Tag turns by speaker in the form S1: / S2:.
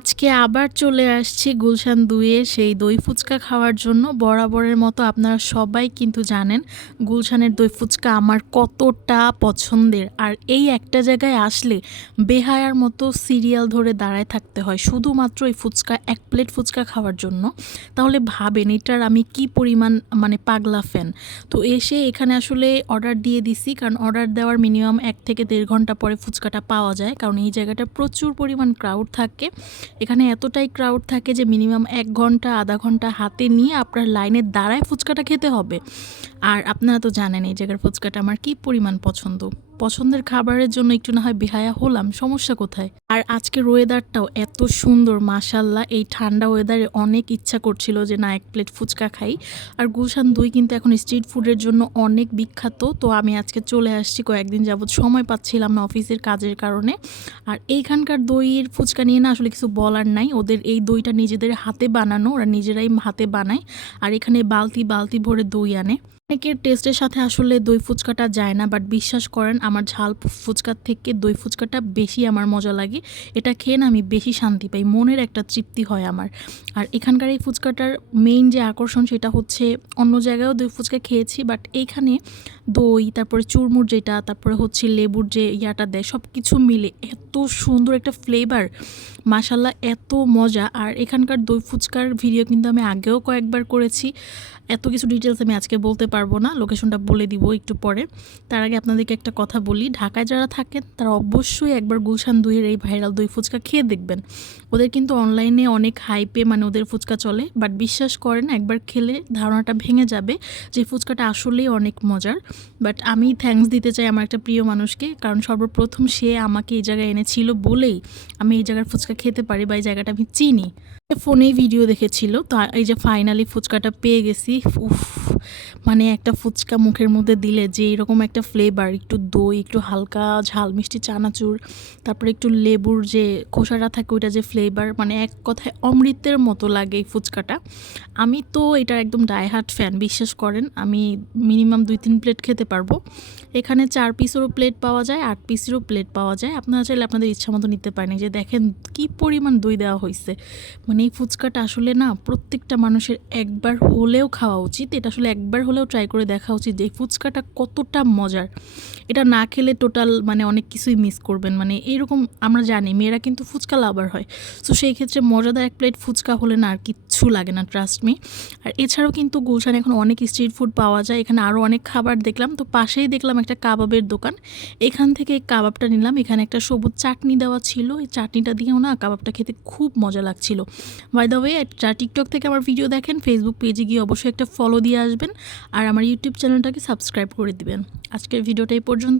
S1: আজকে আবার চলে আসছি গুলশান দুয়ে সেই দই ফুচকা খাওয়ার জন্য। বরাবরের মতো আপনারা সবাই কিন্তু জানেন গুলশানের দই ফুচকা আমার কতটা পছন্দের। আর এই একটা জায়গায় আসলে বেহায়ার মতো সিরিয়াল ধরে দাঁড়ায় থাকতে হয় শুধুমাত্র এই ফুচকা, এক প্লেট ফুচকা খাওয়ার জন্য। তাহলে ভাবেন এটার আমি কি পরিমাণ মানে পাগলা ফ্যান তো এসে এখানে আসলে অর্ডার দিয়ে দিছি, কারণ অর্ডার দেওয়ার মিনিমাম এক থেকে দেড় ঘণ্টা পরে ফুচকাটা পাওয়া যায়, কারণ এই জায়গাটা প্রচুর পরিমাণ ক্রাউড থাকে। এখানে এতটাই ক্রাউড থাকে যে মিনিমাম এক ঘণ্টা, আধা ঘণ্টা হাতে নিয়ে আপনার লাইনের দ্বারায় ফুচকাটা খেতে হবে। আর আপনারা তো জানেন এই জায়গার ফুচকাটা আমার কী পরিমাণ পছন্দ। পছন্দের খাবারের জন্য একটু না হয় বেহায়া হলাম, সমস্যা কোথায়? আর আজকের ওয়েদারটাও এত সুন্দর মাশাল্লাহ এই ঠান্ডা ওয়েদারে অনেক ইচ্ছা করছিল যে না, এক প্লেট ফুচকা খাই। আর গুলশান দই কিন্তু এখন স্ট্রিট ফুডের জন্য অনেক বিখ্যাত। তো আমি আজকে চলে আসছি, কয়েকদিন যাবৎ সময় পাচ্ছিলাম না অফিসের কাজের কারণে। আর এইখানকার দইয়ের ফুচকা নিয়ে না আসলে কিছু বলার নাই। ওদের এই দইটা নিজেদের হাতে বানানো, ওরা নিজেরাই হাতে বানায়। আর এখানে বালতি বালতি ভরে দই আনে। অনেকের টেস্টের সাথে আসলে দই ফুচকাটা যায় না বাট বিশ্বাস করেন আমার ঝাল ফুচকার থেকে দই ফুচকাটা বেশি আমার মজা লাগে। এটা খেয়ে না আমি বেশি শান্তি পাই, মনের একটা তৃপ্তি হয় আমার। আর এখানকার এই ফুচকাটার মেইন যে আকর্ষণ সেটা হচ্ছে অন্য জায়গায়ও দই ফুচকা খেয়েছি বাট এইখানে দই, তারপরে চুরমুর যেটা, তারপরে হচ্ছে লেবুর যে ইয়াটা দেয় সব কিছু মিলে এত সুন্দর একটা ফ্লেভার মাসাল্লাহ এত মজা। আর এখানকার দই ফুচকার ভিডিও কিন্তু আমি আগেও কয়েকবার করেছি। এত কিছু ডিটেলস আমি আজকে বলতে পারব না লোকেশনটা বলে দিব একটু পরে। তার আগে আপনাদেরকে একটা কথা বলি, ঢাকায় যারা থাকেন, তারা অবশ্যই একবার গুলশান দইয়ের এই ভাইরাল দই ফুচকা খেয়ে দেখবেন। ওদের কিন্তু অনলাইনে অনেক হাইপে মানে ওদের ফুচকা চলে বাট বিশ্বাস করেন, একবার খেলে ধারণাটা ভেঙে যাবে যে ফুচকাটা আসলেই অনেক মজার। বাট আমি থ্যাঙ্কস দিতে চাই আমার একটা প্রিয় মানুষকে, কারণ সর্বপ্রথম সে আমাকে এই জায়গায় এনেছিল বলেই আমি এই জায়গার ফুচকা খেতে পারি বা এই জায়গাটা আমি চিনি। ফোনেই ভিডিও দেখেছিল, তো এই যে ফাইনালি ফুচকাটা পেয়ে গেছি, উফ মানে একটা ফুচকা মুখের মধ্যে দিলে যে এরকম একটা ফ্লেভার একটু দই, একটু হালকা ঝাল, মিষ্টি চানাচুর, তারপরে একটু লেবুর যে খোসাটা থাকে ওইটা যে ফ্লেভার মানে এক কথায় অমৃতের মতো লাগে এই ফুচকাটা। আমি তো এটার একদম ডাইহার্ট ফ্যান বিশ্বাস করেন, আমি মিনিমাম দুই তিন প্লেট খেতে পারব। এখানে চার পিসেরও প্লেট পাওয়া যায়, আট পিসেরও প্লেট পাওয়া যায়। আপনারা চাইলে আপনাদের ইচ্ছা মতো নিতে পারেন। যে দেখেন কি পরিমাণ দই দেওয়া হয়েছে মানে এই ফুচকাটা আসলে না, প্রত্যেকটা মানুষের একবার হলেও খাওয়া উচিত। এটা আসলে একবার হলেও ট্রাই করে দেখা উচিত যে ফুচকাটা কতটা মজার। এটা না খেলে টোটাল মানে অনেক কিছুই মিস করবেন। মানে এরকম আমরা জানি, মেয়েরা কিন্তু ফুচকা লাভার হয়। সো সেই ক্ষেত্রে মজাদার এক প্লেট ফুচকা হলে না আর কিচ্ছু লাগে না ট্রাস্ট মি আর এছাড়াও কিন্তু গুলশানে এখন অনেক স্ট্রিট ফুড পাওয়া যায়। এখানে আরও অনেক খাবার দেখলাম। তো পাশেই দেখলাম একটা কাবাবের দোকান। এখান থেকে কাবাবটা নিলাম। এখানে একটা সবুজ চাটনি দেওয়া ছিল। এই চাটনিটা দিয়েও না কাবাবটা খেতে খুব মজা লাগছিল। বাই দ্য ওয়ে টিকটক থেকে আমার ভিডিও দেখেন। ফেসবুক পেজে গিয়ে অবশ্যই একটা ফলো দিয়ে আসবেন। আর আমার ইউটিউব চ্যানেলটাকে সাবস্ক্রাইব করে দিবেন। আজকের ভিডিওটা এই পর্যন্ত